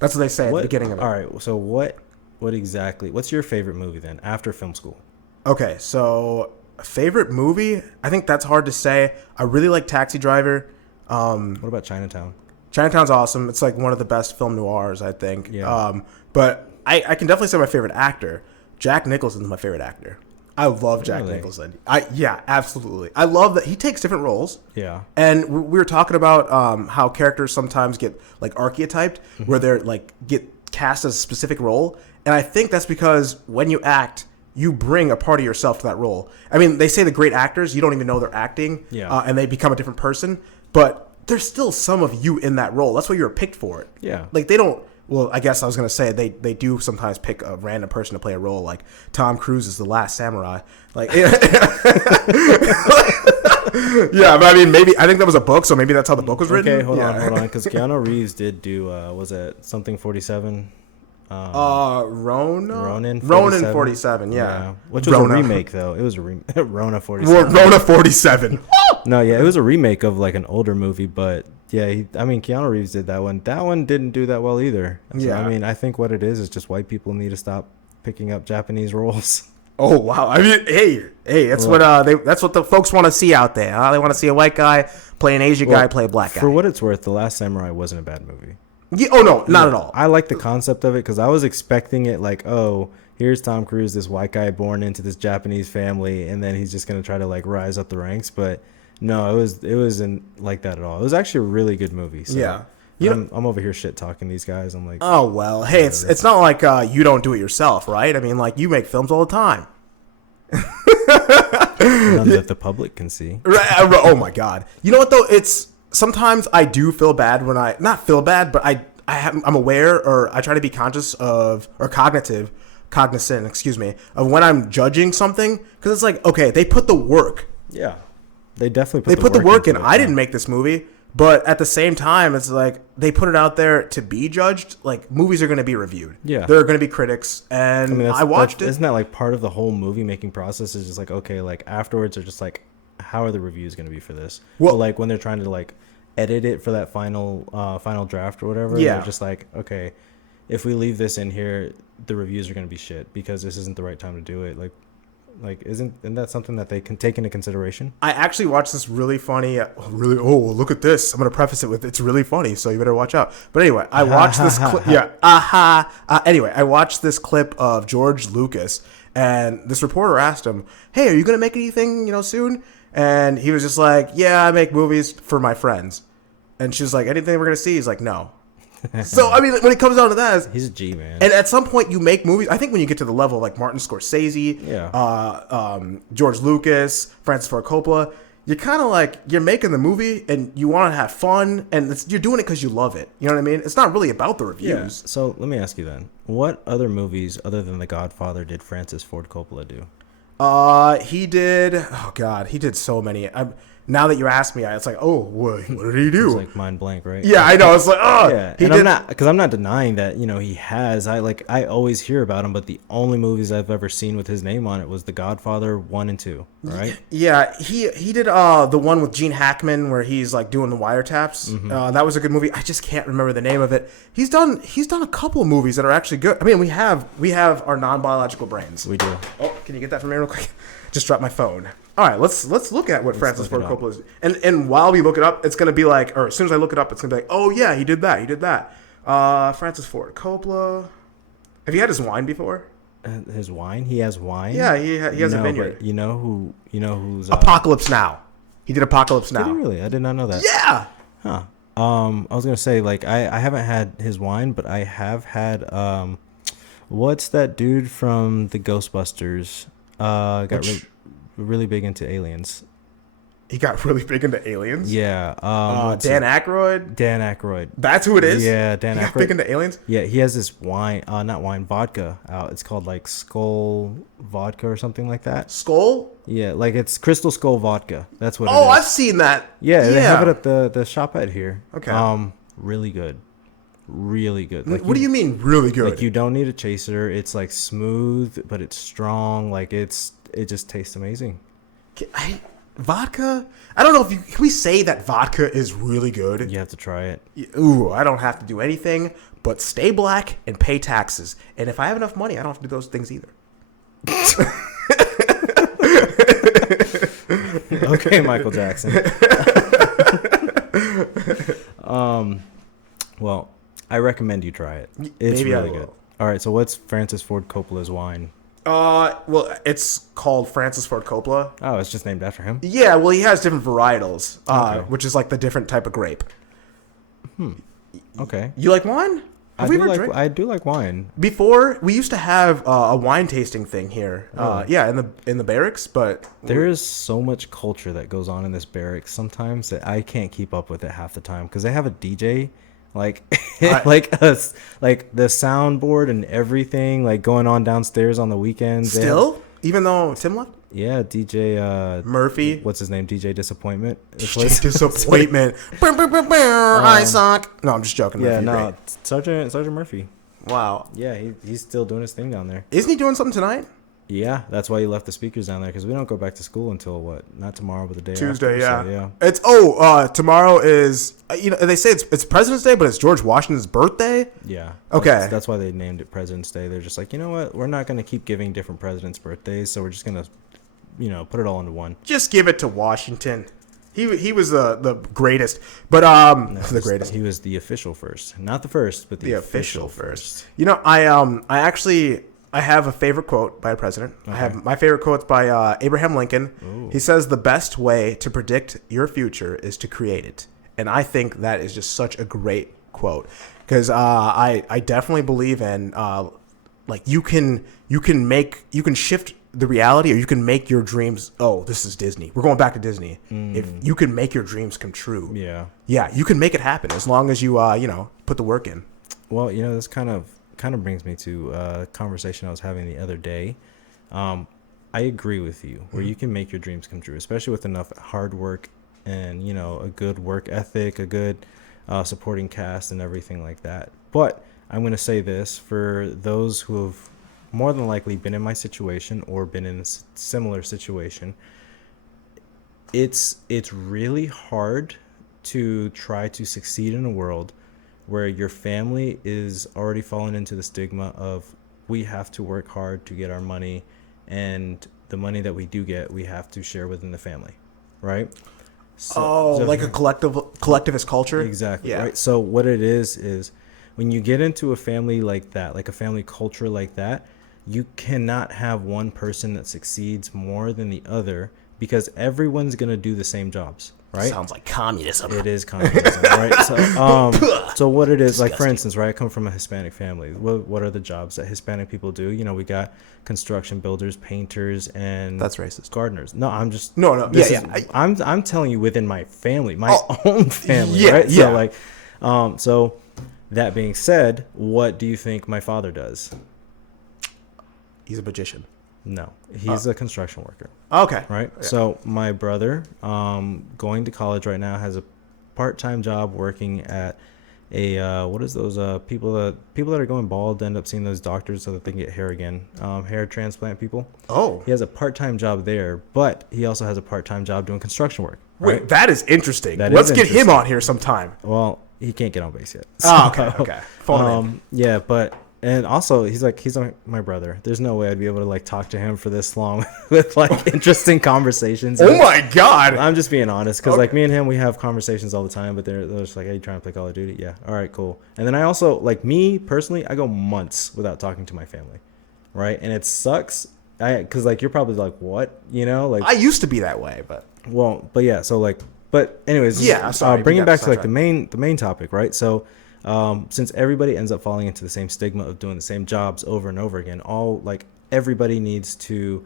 That's what they say at the beginning of it. All right. So what exactly? What's your favorite movie then after film school? Okay, so favorite movie? I think that's hard to say. I really like Taxi Driver. What about Chinatown? Chinatown's awesome. It's like one of the best film noirs, I think. Yeah. But I can definitely say my favorite actor. Jack Nicholson's my favorite actor. I love Jack Nicholson. Yeah, absolutely. I love that he takes different roles. Yeah. And we were talking about how characters sometimes get like archetyped, where they're like get cast as a specific role. And I think that's because when you act, you bring a part of yourself to that role. I mean, they say the great actors, you don't even know they're acting, and they become a different person. But there's still some of you in that role. That's why you were picked for it. Yeah. Like they don't. Well, I guess I was gonna say they do sometimes pick a random person to play a role. Like Tom Cruise is the Last Samurai. Like, yeah, but I mean, maybe I think that was a book, so maybe that's how the book was written. Okay, hold on, because Keanu Reeves did do was it something 47? Ronin 47, yeah. Which was a remake though. It was a Rona 47. Rona 47. No, yeah, it was a remake of like an older movie, but yeah, Keanu Reeves did that one. That one didn't do that well either. So, Yeah. I mean, I think what it is just white people need to stop picking up Japanese roles. Oh wow! I mean, hey, that's what that's what the folks want to see out there. Huh? They want to see a white guy play an Asian guy play a black guy. For what it's worth, The Last Samurai wasn't a bad movie. Yeah, oh no, not at all. I like the concept of it because I was expecting it like, oh, here's Tom Cruise, this white guy born into this Japanese family, and then he's just gonna try to like rise up the ranks. But no, it wasn't like that at all. It was actually a really good movie. So Yeah. I'm over here shit talking these guys. I'm like, Oh well, hey, it's not like you don't do it yourself, right? I mean, like you make films all the time. none that the public can see. Oh my god! You know what though? It's sometimes I do feel bad when I not feel bad, but I'm aware or I try to be conscious of or cognizant, excuse me, of when I'm judging something because it's like okay, they put the work. Yeah, they definitely They put the work in. into it, I didn't make this movie. But at the same time, it's like they put it out there to be judged. Like movies are going to be reviewed. Yeah. There are going to be critics. And I watched it. Isn't that like part of the whole movie making process is just like, okay, like afterwards they're just like, how are the reviews going to be for this? Well, like when they're trying to like edit it for that final draft or whatever. Yeah. They're just like, okay, if we leave this in here, the reviews are going to be shit because this isn't the right time to do it. Like, isn't that something that they can take into consideration? I actually watched this really funny, look at this. I'm going to preface it with, it's really funny, so you better watch out. But anyway, I watched this clip. Anyway, I watched this clip of George Lucas, and this reporter asked him, hey, are you going to make anything, soon? And he was just like, yeah, I make movies for my friends. And she was like, anything we're going to see? He's like, no. So, I mean, when it comes down to that, he's a G, man. And at some point, you make movies. I think when you get to the level of like Martin Scorsese, George Lucas, Francis Ford Coppola, you're kind of like, you're making the movie and you want to have fun and you're doing it because you love it. You know what I mean? It's not really about the reviews. Yeah. So let me ask you then, what other movies other than The Godfather did Francis Ford Coppola do? He did so many. Now that you ask me, it's like, oh, what did he do? It's like mind blank, right? Yeah, I know. It's like, oh, yeah. I'm not denying that, he has. I always hear about him, but the only movies I've ever seen with his name on it was The Godfather 1 and 2, right? Yeah, he did the one with Gene Hackman where he's like doing the wiretaps. Mm-hmm. That was a good movie. I just can't remember the name of it. He's done a couple of movies that are actually good. I mean, we have our non-biological brains. We do. Oh, can you get that for me real quick? Just dropped my phone. All right, let's look at what Francis Ford Coppola is. And while we look it up, it's going to be like, or as soon as I look it up, it's going to be like, oh yeah, he did that. Francis Ford Coppola. Have you had his wine before? His wine? He has wine? Yeah, he has a vineyard. But you know who's Apocalypse Now. He did Apocalypse Now. Did he really? I did not know that. Yeah. Huh. I was gonna say like I haven't had his wine, but I have had what's that dude from the Ghostbusters? really big into aliens. He got really big into aliens. Yeah. Dan Aykroyd. Dan Aykroyd. That's who it is. Yeah, Dan He got Aykroyd. big into aliens. Yeah, he has this wine, not wine, vodka out. It's called like Skull Vodka or something like that. Skull. Yeah, like it's Crystal Skull Vodka. That's what. Oh, it is. I've seen that. Yeah, they have it at the shop at here. Okay. Really good, really good. What do you mean, really good? Like you don't need a chaser. It's like smooth, but it's strong. Like it just tastes amazing. Vodka? I don't know if can we say that vodka is really good? You have to try it. Ooh, I don't have to do anything but stay black and pay taxes. And if I have enough money, I don't have to do those things either. Okay, Michael Jackson. Well, I recommend you try it. It's Maybe really good. All right, so what's Francis Ford Coppola's wine? Well, it's called Francis Ford Coppola. Oh, it's just named after him? Yeah, well, he has different varietals, Okay. which is like the different type of grape. Okay. You like wine? Have we ever drank? I do like wine. Before, we used to have a wine tasting thing here. Yeah, in the barracks, but There is so much culture that goes on in this barracks sometimes that I can't keep up with it half the time because they have a DJ, like like us, like the soundboard and everything, like going on downstairs on the weekends. Still, even though Tim left. Yeah, DJ Murphy. What's his name? DJ Disappointment. DJ Disappointment. I suck. No, I'm just joking. Yeah, Murphy, no, great. Sergeant Murphy. Wow. Yeah, he's still doing his thing down there. Isn't he doing something tonight? Yeah, that's why he left the speakers down there because we don't go back to school until what? Not tomorrow, but the day Tuesday. after. Yeah. So, It's tomorrow is they say it's President's Day, but it's George Washington's birthday. Yeah. Okay. That's why they named it President's Day. They're just like, you know what? We're not going to keep giving different presidents birthdays, so we're just going to, put it all into one. Just give it to Washington. He was the greatest, but the greatest. He was the official first, not the first, but the official first. I have a favorite quote by a president. Okay. I have my favorite quote's by Abraham Lincoln. Ooh. He says the best way to predict your future is to create it, and I think that is just such a great quote because I definitely believe in like you can shift the reality or you can make your dreams. Oh, this is Disney. We're going back to Disney. If you can make your dreams come true, yeah, you can make it happen as long as you put the work in. Well, this kind of brings me to a conversation I was having the other day. I agree with you where you can make your dreams come true, especially with enough hard work and, a good work ethic, a good supporting cast and everything like that. But I'm going to say this for those who have more than likely been in my situation or been in a similar situation. It's really hard to try to succeed in a world where your family is already fallen into the stigma of we have to work hard to get our money, and the money that we do get, we have to share within the family, right? So Like a collectivist culture? Exactly, Yeah. right? So what it is when you get into a family like that, like a family culture like that, you cannot have one person that succeeds more than the other because everyone's going to do the same jobs. Right? Sounds like communism. It is communism, right? So what it is, like for instance, right? I come from a Hispanic family. What are the jobs that Hispanic people do? We got construction builders, painters, and That's racist. gardeners. No, I'm just No. I'm telling you within my family, my own family, yeah, right? yeah. So that being said, what do you think my father does? He's a magician. No, he's a construction worker. Okay. Right. Yeah. So my brother, going to college right now, has a part-time job working at a what is those people that are going bald end up seeing those doctors so that they can get hair again, hair transplant people. Oh. He has a part-time job there, but he also has a part-time job doing construction work. Right? Wait, that is interesting. That Let's is get him interesting. on here sometime. Well, he can't get on base yet. Okay. Phone him in. Yeah, but. And also, he's my brother. There's no way I'd be able to talk to him for this long with interesting conversations. Oh my God! I'm just being honest because me and him, we have conversations all the time. But they're just like, "Hey, you trying to play Call of Duty?" Yeah. All right, cool. And then I also me personally, I go months without talking to my family, right? And it sucks. Because you're probably like, what? I used to be that way, but yeah. So but anyways, yeah. Sorry. Bringing back to the main topic, right? So. Since everybody ends up falling into the same stigma of doing the same jobs over and over again, everybody needs to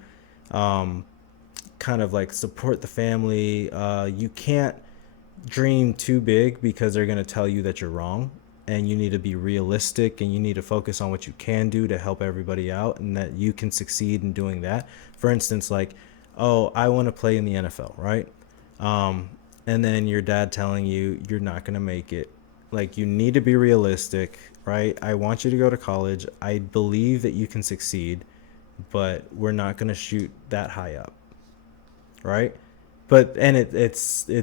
kind of like support the family. You can't dream too big because they're going to tell you that you're wrong, and you need to be realistic, and you need to focus on what you can do to help everybody out, and that you can succeed in doing that. For instance, like, oh, I want to play in the NFL, right? And then your dad telling you you're not going to make it. Like, you need to be realistic, right? I want you to go to college. I believe that you can succeed, but we're not going to shoot that high up, right? But and it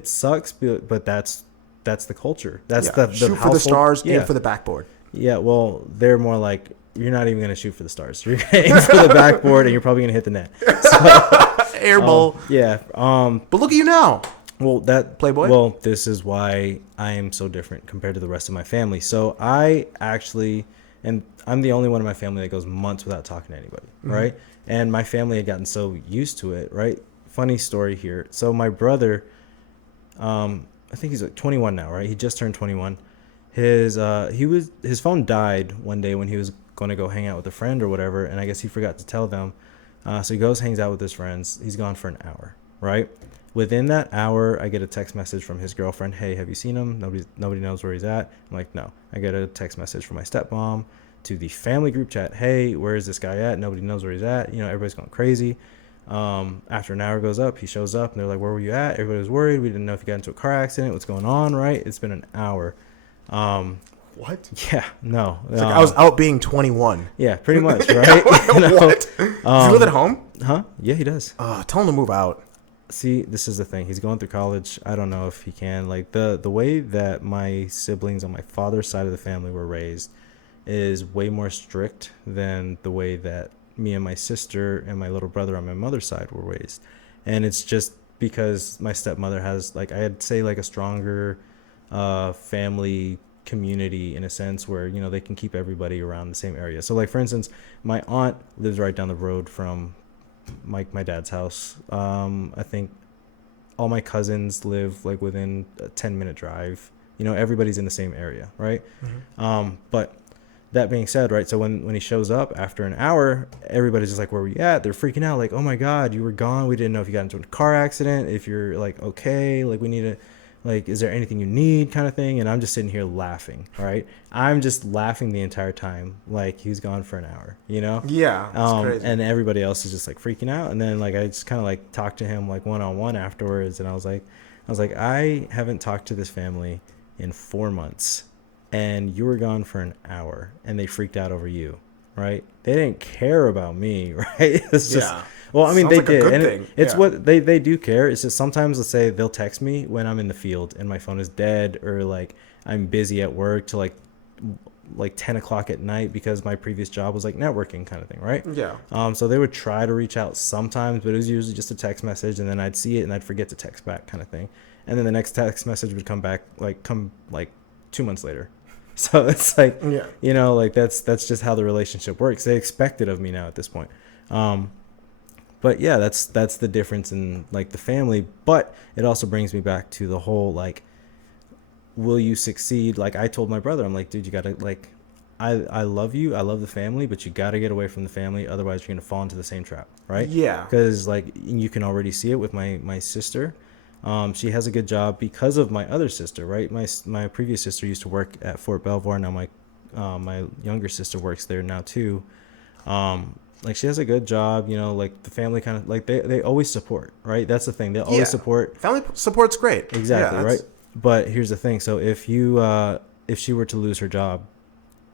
sucks, but that's the culture. That's the shoot for household. the stars, Yeah. aim for the backboard. Yeah, well, they're more like, you're not even going to shoot for the stars. You're going to aim for the backboard, and you're probably going to hit the net. So, Air ball. Yeah. But look at you now. Well, that Playboy? Well, this is why I am so different compared to the rest of my family. So I actually, and I'm the only one in my family that goes months without talking to anybody, right? And my family had gotten so used to it, right? Funny story here. So my brother, I think he's like 21 now, right? He just turned 21. His phone died one day when he was going to go hang out with a friend or whatever, and I guess he forgot to tell them. So he goes, hangs out with his friends. He's gone for an hour, right? Within that hour, I get a text message from his girlfriend. Hey, have you seen him? Nobody knows where he's at. I'm like, no. I get a text message from my stepmom to the family group chat. Hey, where is this guy at? Nobody knows where he's at. Everybody's going crazy. After an hour goes up, he shows up, and they're like, where were you at? Everybody was worried. We didn't know if he got into a car accident. What's going on, right? It's been an hour. What? Yeah, no. It's like I was out being 21. Yeah, pretty much, right? What? Does he live at home? Huh? Yeah, he does. Tell him to move out. See, this is the thing. He's going through college. I don't know if he can. Like, the way that my siblings on my father's side of the family were raised is way more strict than the way that me and my sister and my little brother on my mother's side were raised. And it's just because my stepmother has, like, I'd say, like, a stronger family community in a sense where, they can keep everybody around the same area. So, like, for instance, my aunt lives right down the road from my dad's house. I think all my cousins live like within a 10-minute drive. Everybody's in the same area, right? But that being said, right, so when he shows up after an hour, everybody's just like, where were you at? They're freaking out, like, oh my god, you were gone. We didn't know if you got into a car accident, if you're like okay, like we need to, like, is there anything you need, kind of thing. And I'm just sitting here laughing, right? I'm just laughing the entire time, like he's gone for an hour, Yeah, that's crazy. And everybody else is just like freaking out. And then like I just kind of like talked to him like one-on-one afterwards, and I was like I haven't talked to this family in 4 months, and you were gone for an hour, and they freaked out over you, right? They didn't care about me, right? It's just well, I mean, Sounds they like a did, good and thing. it's what they do care. It's just sometimes, let's say, they'll text me when I'm in the field and my phone is dead, or like I'm busy at work till like 10 o'clock at night because my previous job was like networking kind of thing, right? Yeah. So they would try to reach out sometimes, but it was usually just a text message, and then I'd see it and I'd forget to text back, kind of thing. And then the next text message would come 2 months later. So it's like, like that's just how the relationship works. They expect it of me now at this point. But yeah, that's the difference in like the family. But it also brings me back to the whole, like, will you succeed? Like I told my brother, I'm like, dude, you gotta, like, I love you, I love the family, but you gotta get away from the family, otherwise you're gonna fall into the same trap, right? Yeah. Because like you can already see it with my sister. She has a good job because of my other sister, right? My previous sister used to work at Fort Belvoir. Now my younger sister works there now too. Like she has a good job, like the family kind of like they always support, right? That's the thing. They always support. Family support's great. Exactly, right? But here's the thing. So if she were to lose her job,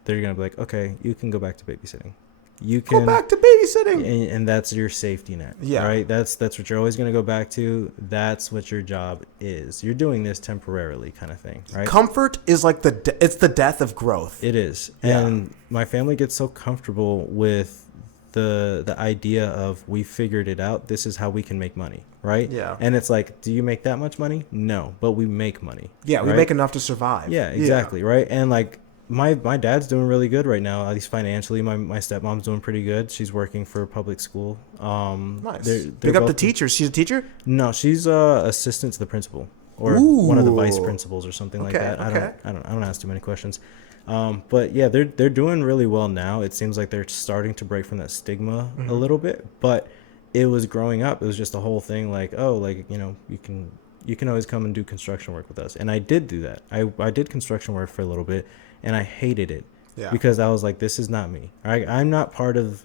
they're going to be like, okay, you can go back to babysitting. You can go back to babysitting. And that's your safety net, right? That's what you're always going to go back to. That's what your job is. You're doing this temporarily, kind of thing, right? Comfort is like it's the death of growth. It is. Yeah. And my family gets so comfortable with the idea of, we figured it out, this is how we can make money, right? Yeah. And it's like, do you make that much money? No, but we make money. Yeah, we make enough to survive. Yeah, exactly, right? And like my dad's doing really good right now, at least financially. My stepmom's doing pretty good. She's working for a public school. Nice. They're Pick up the teachers. She's a teacher? No, she's assistant to the principal, or one of the vice principals or something like that. I don't ask too many questions. But yeah, they're doing really well now. It seems like they're starting to break from that stigma a little bit, but it was growing up. It was just a whole thing like, oh, like, you can always come and do construction work with us. And I did do that. I did construction work for a little bit, and I hated it because I was like, this is not me. I'm not part of,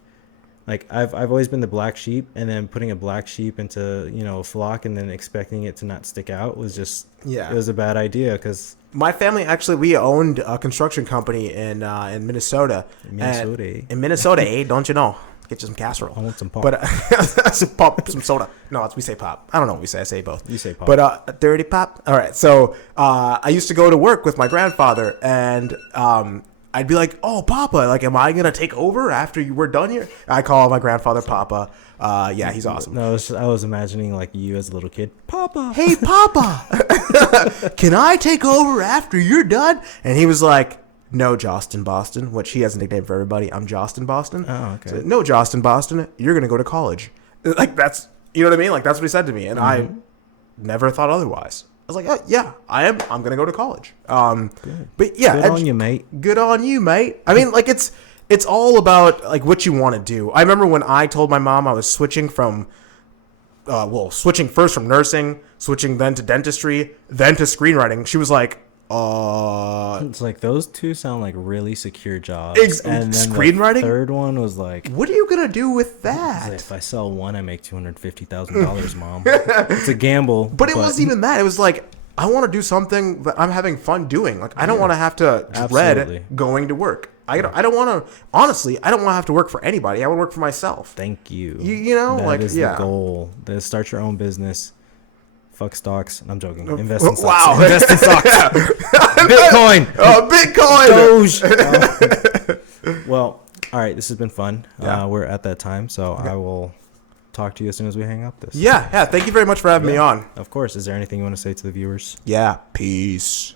like, I've always been the black sheep, and then putting a black sheep into, a flock and then expecting it to not stick out was just, it was a bad idea because my family actually, we owned a construction company in Minnesota. In Minnesota, eh? Don't you know? Get you some casserole. I want some pop. But some pop, some soda. No, we say pop. I don't know what we say. I say both. You say pop. But dirty pop. All right. So I used to go to work with my grandfather, and I'd be like, "Oh, Papa, like, am I gonna take over after you were done here?" I call my grandfather Papa. Yeah, he's awesome. No, I was imagining like you as a little kid. Papa. Hey, Papa, can I take over after you're done? And he was like, no, Jauston Boston, which he has a nickname for everybody. I'm Jauston Boston. Oh, okay. So, no, Jauston Boston, you're going to go to college. Like, that's, you know what I mean? Like, that's what he said to me. And I never thought otherwise. I was like, oh, yeah, I am. I'm going to go to college. Good. But yeah. Good on you, mate. Good on you, mate. I mean, like, it's all about, like, what you want to do. I remember when I told my mom I was switching from, switching first from nursing, switching then to dentistry, then to screenwriting. She was like, it's like those two sound like really secure jobs. And then screenwriting. The third one was like, what are you gonna do with that? Like, if I sell one, I make $250,000, Mom. It's a gamble. But it wasn't even that. It was like, I want to do something that I'm having fun doing. Like, I don't want to have to dread going to work. I don't want to. Honestly, I don't want to have to work for anybody. I want to work for myself. Thank you. You know, that like, is yeah. the goal. Start your own business. Fuck stocks. I'm joking. Invest in stocks. Wow. Invest in stocks. Bitcoin. Bitcoin. Doge. Well, all right. This has been fun. Yeah. We're at that time, so I will talk to you as soon as we hang up this. Yeah. Thank you very much for having me on. Of course. Is there anything you want to say to the viewers? Yeah. Peace.